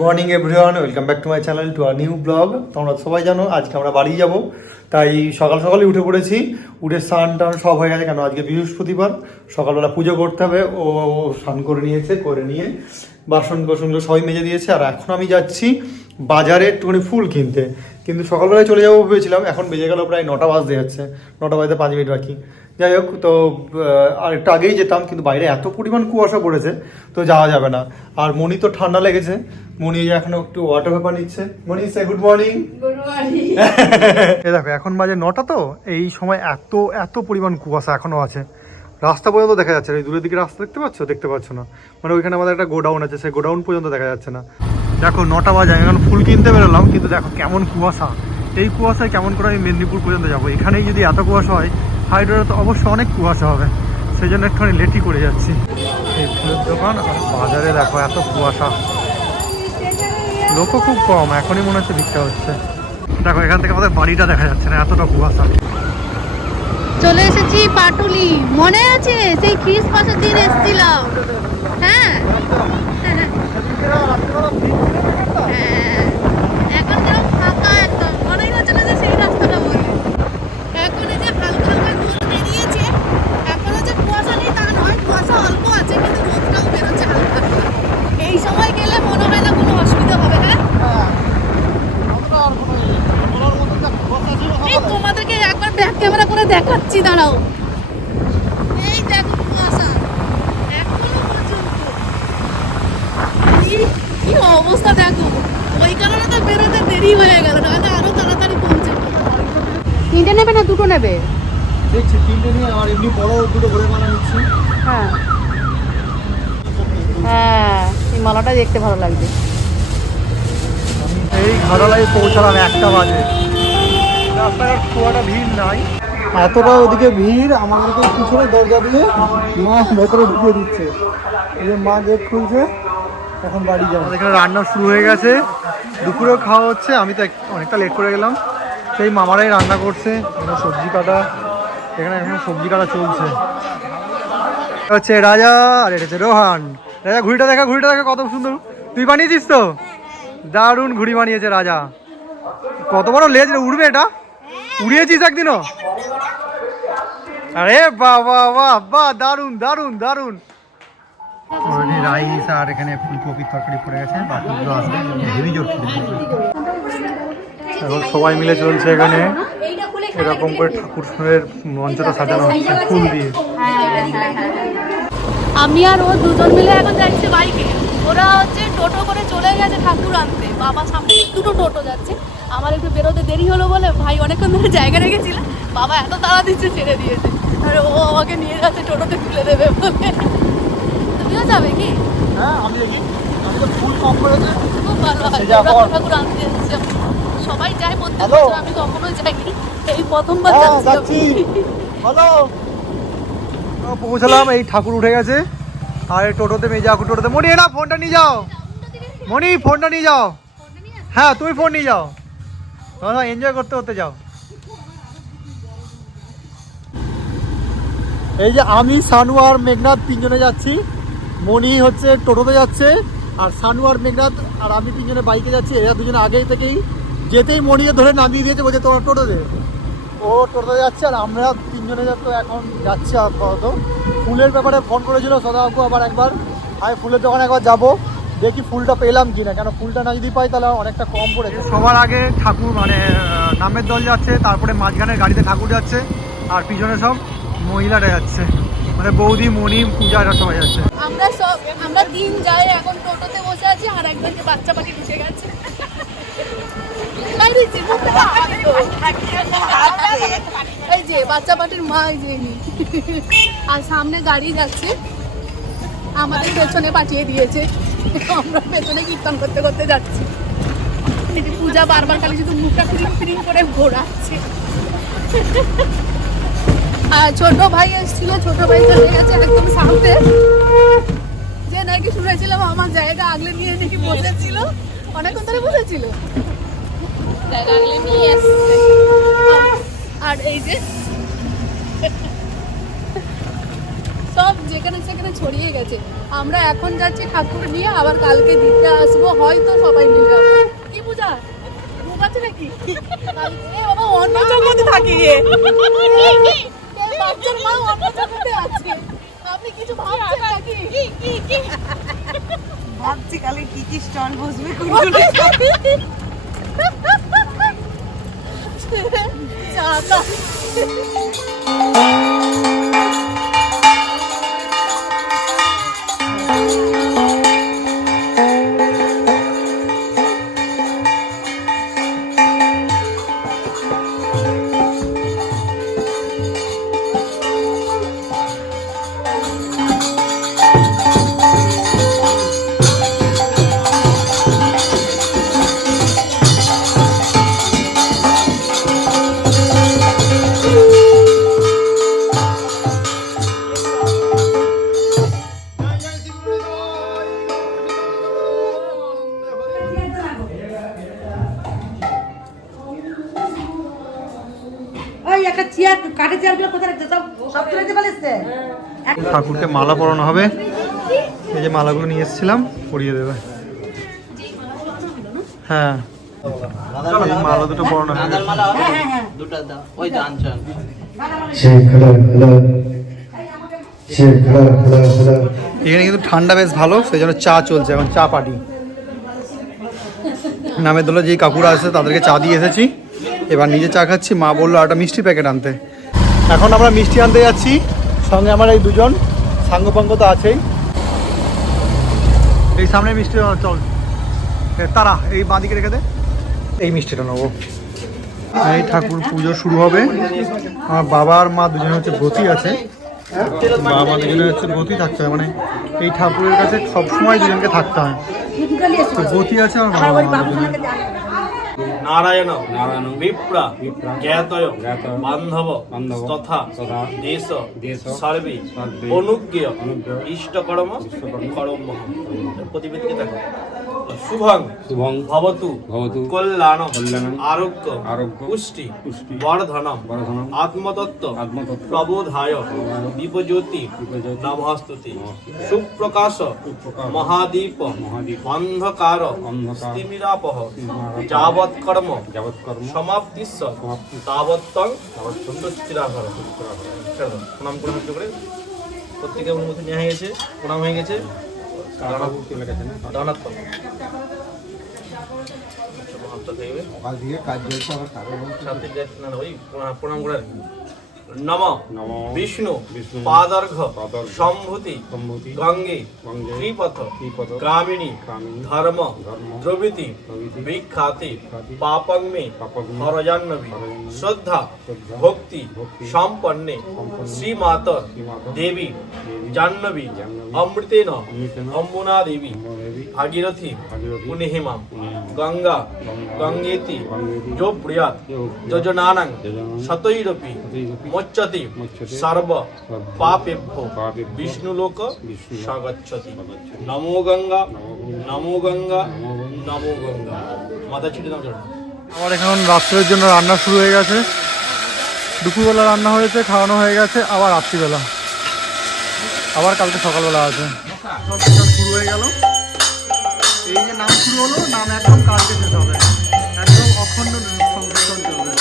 Morning everyone welcome back to my channel to our new blog তোমরা সবাই জানো, আজকে আমরা বাড়ি যাব। তাই সকাল সকালে উঠে পড়েছি। উঠে স্নান টান সব হয়ে গেছে, কেন আজকে বৃহস্পতিবার। সকালবেলা পুজো করতে হবে। ও স্নান করে নিয়েছে, করে নিয়ে বাসন কোসনগুলো সবাই মেজে দিয়েছে। আর এখন আমি যাচ্ছি বাজারে একটুখানি ফুল কিনতে। কিন্তু সকালবেলায় চলে যাব ভেবেছিলাম, এখন বেজে গেল প্রায় নটা বাজতে যাচ্ছে। নটা বাজতে পাঁচ মিনিট বাকি। যাই হোক তো আর একটু আগেই যেতাম কিন্তু বাইরে এত পরিমাণ কুয়াশা পড়েছে তো যাওয়া যাবে না। আর মনি তো ঠান্ডা লেগেছে। মনি এখনও একটু ওয়াটার পেপার নিচ্ছে। মনি সে গুড মর্নিং দেখো এখন বাজে নটা তো এই সময় এত এত পরিমাণ কুয়াশা এখনও আছে। রাস্তা পর্যন্ত দেখা যাচ্ছে না এই দূরের দিকে রাস্তা দেখতে পাচ্ছ? দেখতে পাচ্ছ না। মানে ওইখানে আমাদের একটা গোডাউন আছে সেই গোডাউন পর্যন্ত দেখা যাচ্ছে না। দেখো নটা বাজে আমি এখন ফুল কিনতে বেরোলাম কিন্তু দেখো কেমন কুয়াশা। এই কুয়াশায় কেমন করে আমি মেদিনীপুর পর্যন্ত যাব? এখানেই যদি এত কুয়াশা হয় হাইড্রোডে তো অবশ্যই অনেক কুয়াশা হবে। সেই জন্য একটুখানি লেটই করে যাচ্ছি। এই ফুলের দোকান, আর বাজারে দেখো এত কুয়াশা। লোকও খুব কম, এখনই মনে হচ্ছে ভিড়টা হচ্ছে। দেখো, এখান থেকে আমাদের বাড়িটা দেখা যাচ্ছে না, এতটা কুয়াশা। চলে এসেছি পাটুলি। মনে আছে? সেই ক্রিসমাসের দিন এসেছিলাম। হ্যাঁ হ্যাঁ। এখন যেরকম ফাঁকা একদম মনেই হচ্ছে না যে সেই রাস্তাটা বলে এখন এই যে হালকা হালকা রোদ বেরিয়েছে এখনও যে কুয়াশা নেই তা নয় কুয়াশা অল্প আছে কিন্তু রোদটাও বেরোচ্ছে হালকা হালকা। এই সময় গেলে মনে হয় না কোনো অসুবিধা হবে না এই তোমাদেরকে একবার ব্যাক ক্যামেরা করে দেখাচ্ছি দাঁড়াও এই দেখো কুয়াশা এখনও পর্যন্ত কি- কি অবস্থা দেখো ওই কারণে তো বেরোতে দেরি হয়ে গেল নাহলে আরও তাড়াতাড়ি পৌঁছে তিনটে নেবে না দুটো নেবে দেখছি তিনটে নিয়ে আর এমনি বড় দুটো ঘরে মালা নিচ্ছি হ্যাঁ। হ্যাঁ এই মালাটা দেখতে ভালো লাগবে। এই ঘাটালায় পৌঁছালাম একটা বাজে। রাস্তায় খুব একটা ভিড় নাই। এতটা ওদিকে ভিড় আমাদেরকে পিছনে দরজা দিয়ে মা ভেতরে ঢুকিয়ে দিচ্ছে। এই যে মা গেট খুলছে এখন বাড়ি যাব। এখানে রান্না শুরু হয়ে গেছে। দুপুরেও খাওয়া হচ্ছে আমি তো অনেকটা লেট করে গেলাম। সেই মামারাই রান্না করছে সবজি কাটা। এখানে এখন সবজি কাটা চলছে। হচ্ছে রাজা, আর এটা হচ্ছে রোহান। রাজা, ঘুড়িটা দেখা ঘুড়িটা দেখা, কত সুন্দর। তুই বানিয়েছিস তো? দারুণ ঘুড়ি বানিয়েছে রাজা। কত বড় লেজ উড়বে এটা? উড়িয়েছিস একদিনও? আরে বাহ বাহ বাহ বাহ, দারুণ দারুণ দারুণ। রাইস আর এখানে ফুলকপির তরকারি পড়ে গেছে বাকিগুলো আসবে হেভি জোর এখন সবাই মিলে চলছে এখানে। এরকম করে ঠাকুর ঠাকুরের মঞ্চটা সাজানো হচ্ছে ফুল দিয়ে। আমি আর ও দুজন মিলে এখন যাচ্ছে বাইকে। ওরা হচ্ছে টোটো করে চলে গেছে ঠাকুর আনতে। বাবা সামনে দুটো টোটো যাচ্ছে। আমার একটু বেরোতে দেরি হলো বলে ভাই অনেকক্ষণ ধরে জায়গা রেখেছিল। বাবা এত তাড়া দিচ্ছে ছেড়ে দিয়েছে। আর ও আমাকে নিয়ে যাচ্ছে টোটোতে তুলে দেবে বলে। তুমিও যাবে কি? হ্যাঁ আমি দেখি। আমি তো ফুল কম করেছে। খুব ভালো হয়। ঠাকুর আনতে এসেছে সবাই যায় প্রত্যেক হ্যালো। বছর আমি কখনো যাইনি। এই প্রথমবার হ্যাঁ, যাচ্ছি। হ্যালো পৌঁছালাম এই ঠাকুর উঠে গেছে। আর এই টোটোতে মেয়ে যাও টোটোতে। মনি না ফোনটা নিয়ে যাও। মনি ফোনটা নিয়ে যাও। হ্যাঁ তুমি ফোন নিয়ে যাও। তোমরা এনজয় করতে করতে যাও। এই যে আমি সানু আর মেঘনাথ তিনজনে যাচ্ছি। মনি হচ্ছে টোটোতে যাচ্ছে আর সানু আর মেঘনাথ আর আমি তিনজনে বাইকে যাচ্ছি। এরা দুজনে আগেই থেকেই যেতেই মনিকে ধরে নামিয়ে দিয়েছে বলছে তোমরা টোটোতে ও টোটোতে যাচ্ছে আর আমরা তিনজনে তো এখন যাচ্ছি আপাতত। ফুলের ব্যাপারে ফোন করেছিল সদাবাবু আবার একবার। আমি ফুলের দোকানে একবার যাব দেখি ফুলটা পেলাম কিনা। কেন ফুলটা না যদি পাই তাহলে অনেকটা কম পড়েছে। সবার আগে ঠাকুর মানে নামের দল যাচ্ছে তারপরে মাঝখানের গাড়িতে ঠাকুর যাচ্ছে আর পিছনে সব মহিলারা যাচ্ছে। মানে বৌদি মণি পূজা এরা সবাই যাচ্ছে। আমরা সব আমরা তিন যাই এখন টোটোতে বসে আছি আর একজনকে বাচ্চা পাখি ঢুকে গেছে। বাচ্চা। আর সামনে গাড়ি যাচ্ছে। আমাদের পেছনে পাঠিয়ে দিয়েছে। আমরা পেছনে কীর্তন করতে করতে যাচ্ছি। পূজা বারবার খালি শুধু মুখটা ফিরিং করে ঘোরাচ্ছে। আর ছোট ভাই এসেছিল, ছোট ভাই চলে গেছে একদম সামনে। যে নাকি শুনেছিলাম আমার জায়গা আগলে নিয়ে নাকি বসেছিল। অনেকক্ষণ ধরে বসেছিল। আর এই যে, সব যেখানে সেখানে ছড়িয়ে গেছে। আমরা এখন যাচ্ছি ঠাকুর নিয়ে, আবার কালকে দিতে আসব, হয়তো সবাই মিলে। যাব কি পূজা? অন্য থাকি আপনি কিছু ভাবছেন নাকি? ভাবছি কালে কি কি স্টল বসবে চাকা একটা চেয়ার কাঠের চেয়ারগুলো কোথায় রাখছো? সব সব তুলে দিতে পারিস ঠাকুরকে মালা পরানো হবে। এই যে মালাগুলো নিয়ে এসেছিলাম পরিয়ে দেবে। হ্যাঁ। মালা দুটো পরানো হয়ে। হ্যাঁ। এখানে কিন্তু ঠান্ডা বেশ ভালো সেই জন্য চা চলছে এখন চা পার্টি। নামের দলে যেই কাকুরা আছে তাদেরকে চা দিয়ে এসেছি। এবার নিজে চা খাচ্ছি, মা বলল একটা মিষ্টি প্যাকেট আনতে। এখন আমরা মিষ্টি আনতে যাচ্ছি, সঙ্গে আমার এই দুজন, সাঙ্গপাঙ্গ তো আছেই। এই সামনে মিষ্টি চল। তারা, এই বাঁদিকে রেখে দে। এই মিষ্টিটা নেব। এই ঠাকুর পুজো শুরু হবে। আমার বাবা আর মা দুজনে হচ্ছে ব্রতী আছে। বাবা দুজনে হচ্ছে ব্রতী থাকতে হয় মানে এই ঠাকুরের কাছে সবসময় দুজনকে থাকতে হয়। ব্রতী আছে আমার বাবা দুজনে নারায়ণ বিপ্রা জ্ঞাতয় বান্ধব তথা দেশ সর্বে অনুজ্ঞ ইষ্টকর্ম কর্ম প্রতিবেদকে দেখো। শুভং শুভং ভবতু। ভবতু। কল্যাণ কল্যাণং আরোগ্য। আরোগ্য। পুষ্টি। পুষ্টি। বর্ধনম। বর্ধনম। আত্মতত্ত্ব। আত্মতত্ত্ব। প্রবোধায়। দীপজ্যোতি নমস্তুতি। সুপ্রকাশ। মহাদীপ। মহাদীপ। অন্ধকার। অন্ধকার। যাবৎ কর্ম যাবৎ কর্ম সমাপ্তিস্য। সমাপ্তিস্য। তাবত্তং। সুস্থিরাকর ছেড়ে দাও। প্রণাম করে হাত করে। প্রত্যেকে অনুমতি নেওয়া হয়ে গেছে। প্রণাম হয়ে গেছে। কাকাবু চলে গেছে না দানাত করো হাতটা দেখবে সকাল থেকে কাজ চলছে আবার প্রণাম- করে। নম বিষ্ণু পাদর্ঘ সম্ভূতি গঙ্গে ত্রিপথ গ্রামিণী ধর্ম দ্রবিতি বিখ্যাতি পাপং মে হরজাহ্নবী শ্রদ্ধা ভক্তি সম্পন্নে শ্রীমাত দেবী জাহ্নবী অমৃতেন অম্বুনা দেবী ভাগীরথী পুনেহিমাম গঙ্গা গঙ্গা গঙ্গেতি যো যোজনানাং যোজনানাং শতৈরপি মোচ্যতে সর্ব পাপেভ্যো স্বাগচ্ছতি স্বাগচ্ছতি। নমো গঙ্গা নমো গঙ্গা নমো গঙ্গা মাথা ছিটে দাও আমার এখন রাত্রের জন্য রান্না শুরু হয়ে গেছে। দুপুরবেলা রান্না হয়েছে খাওয়ানো হয়ে গেছে আবার রাত্রিবেলা। আবার কালকে সকালবেলা আছে। সব শুরু হয়ে গেল। এই যে নাম শুরু হলো নাম একদম কালকে শেষ হবে। একদম অখণ্ড সংকীর্তন চলবে।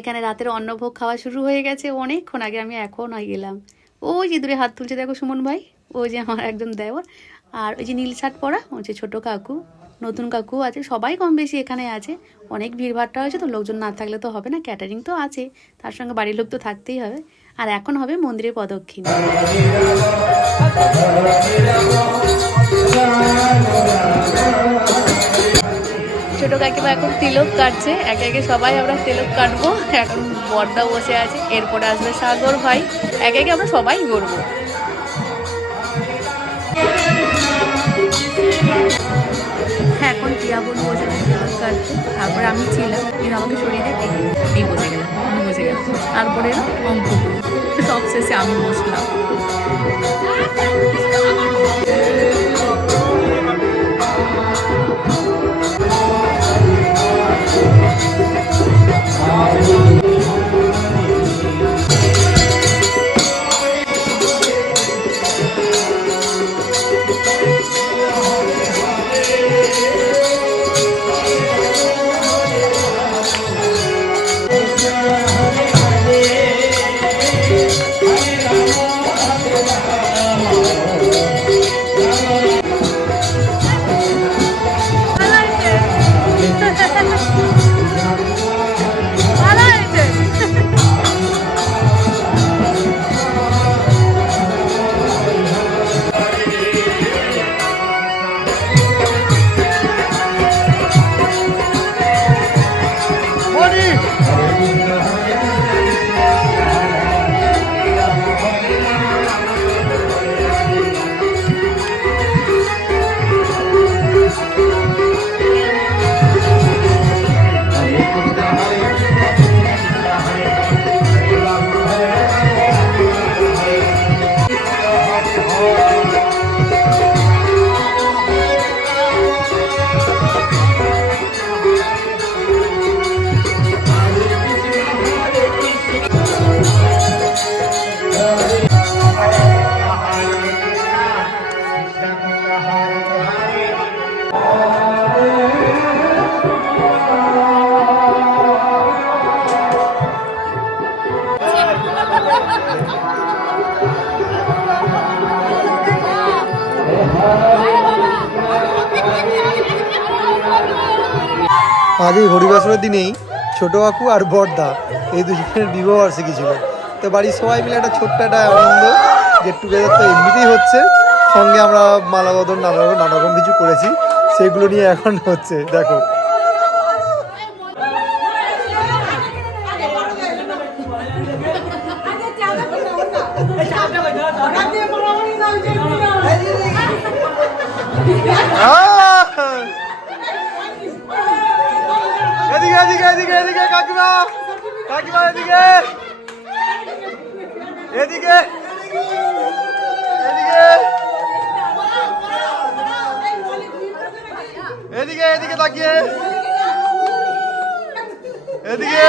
এখানে রাতের অন্নভোগ খাওয়া শুরু হয়ে গেছে অনেকক্ষণ আগে আমি এখন গেলাম। ওই যে দূরে হাত তুলছে দেখো সুমন ভাই, ওই যে আমার একজন দেওয়ার আর ওই যে নীল শার্ট পরা, ওই যে ছোটো কাকু, নতুন কাকু আছে, সবাই কম বেশি এখানে আছে। অনেক ভিড়ভাড়টা হয়েছে তো, লোকজন না থাকলে তো হবে না ক্যাটারিং তো আছে, তার সঙ্গে বাড়ির লোক তো থাকতেই হবে। আর এখন হবে মন্দিরের প্রদক্ষিণ ছোট কাকিমা এখন তিলক কাটছে। একে একে সবাই আমরা তিলক কাটবো। এখন বর্দা বসে আছে। এরপরে আসবে সাগর ভাই। একে একে আমরা সবাই করব হ্যাঁ এখন কাটছে। তারপরে আমি ছিলাম। কিন্তু আমাকে সরিয়ে দিয়ে বসে গেলাম আমি বসে গেলাম। তারপরে অঙ্ক সব শেষে আমি বসলাম। এই হরিবাসরের দিনেই ছোট কাকু আর বড়দা এই দুজনের বিবাহ বার্ষিকী ছিল তো বাড়ির সবাই মিলে একটা ছোট্ট একটা আনন্দ গেট টুগেদার তো এমনিতেই হচ্ছে। সঙ্গে আমরা মালাবদন নানা রকম নানা রকম কিছু করেছি সেগুলো নিয়ে এখন হচ্ছে দেখো। আহ! এদিকে এদিকে এদিকে এদিকে কাকিমা এদিকে। এদিকে। এদিকে। এদিকে এদিকে তাকিয়ে। এদিকে।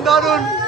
I'm not Kandarun.